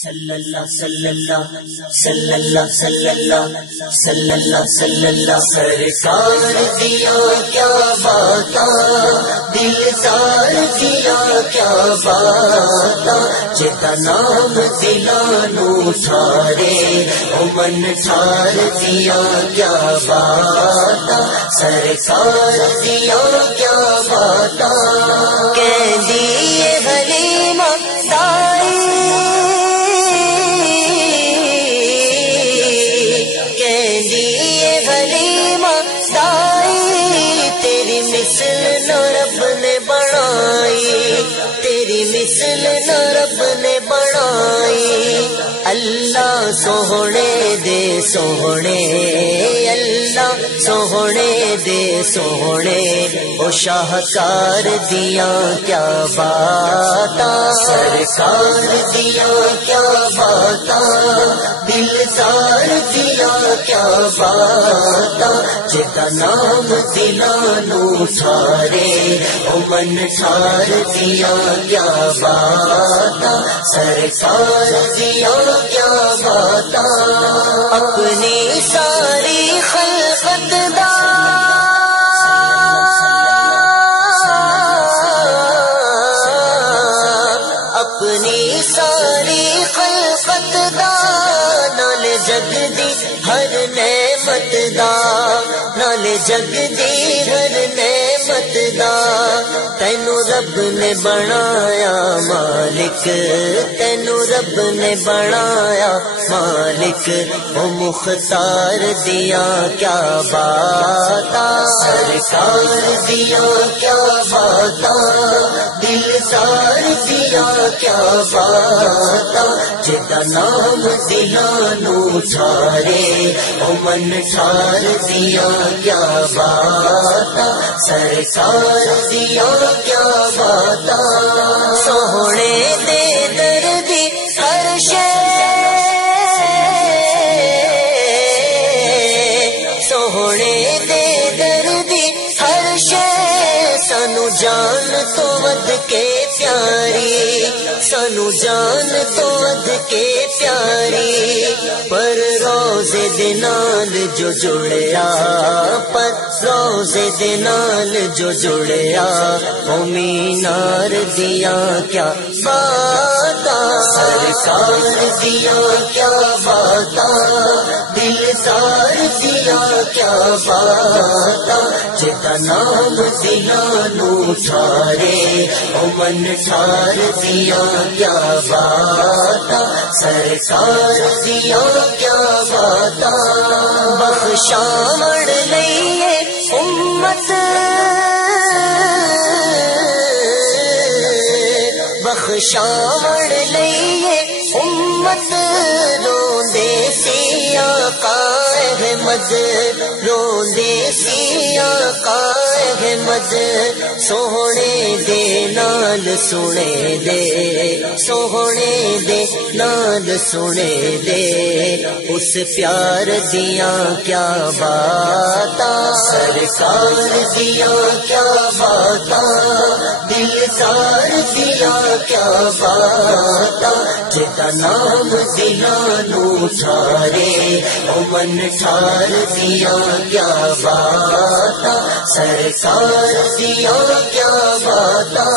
صلی اللہ صلی اللہ صلی اللہ صلی اللہ صلی اللہ صلی اللہ سرکار دیا کیا باتا دل سار دیا کیا باتا جتا نام دلانو ٹھارے او من ٹھار دیا کیا باتا سرکار دیا کیا باتا کہہ دیے حلیمہ تائی مثل نہ رب نے بنائی اللہ سوہنے دے سوہنے اللہ سوہنے دے سوہنے او شاہکار دیا کیا باتا سرکار دیا کیا باتا دلدار دیا کیا باتا جتا نام دلانو ٹھارے او من ٹھار دیا کیا باتا سرکار دیا کیا باتا اپنی ساری خلقت دا اپنی ساری خلقت دا نال جگ دی ہر نعمت دا نال جگ دی ہر نعمت دا تینو رب نے بنایا مالک تینو رب نے بنایا مالک او مختار دیا کیا باتا سرکار دیا کیا باتا دلدار دیا کیا باتا جتا نام دلانو ٹھارے او من ٹھار دیا کیا باتا سرکار دیا کیا باتا سوہنے دے دردی ہر شے سوہنے دے دردی ہر شے سانو جان تو ود کے پیاری سانو جان تو ود کے پیاری پر روزے دے نال جو جڑیا پر روزے دے نال جو جڑیا او مینار دیا کیا باتا سرکار دیا کیا باتا دلدار دیا کیا باتا جتا نام دلانو ٹھارے او من ٹھار دیا کیا باتا سرکار دیا کیا باتا بخشا مڑ لئیے امت بخشا مڑ لئیے امت روندے سی آقا احمد روندے سی آقا احمد سوہنے دے نال سنے دے سوہنے دے نال سنے دے اس پیار دیا کیا باتا سرکار دیا کیا باتا دلدار دیا کیا باتا جتا نام دلانو ٹھارے او من ٹھار دیا کیا باتا سرکار دیا کیا باتا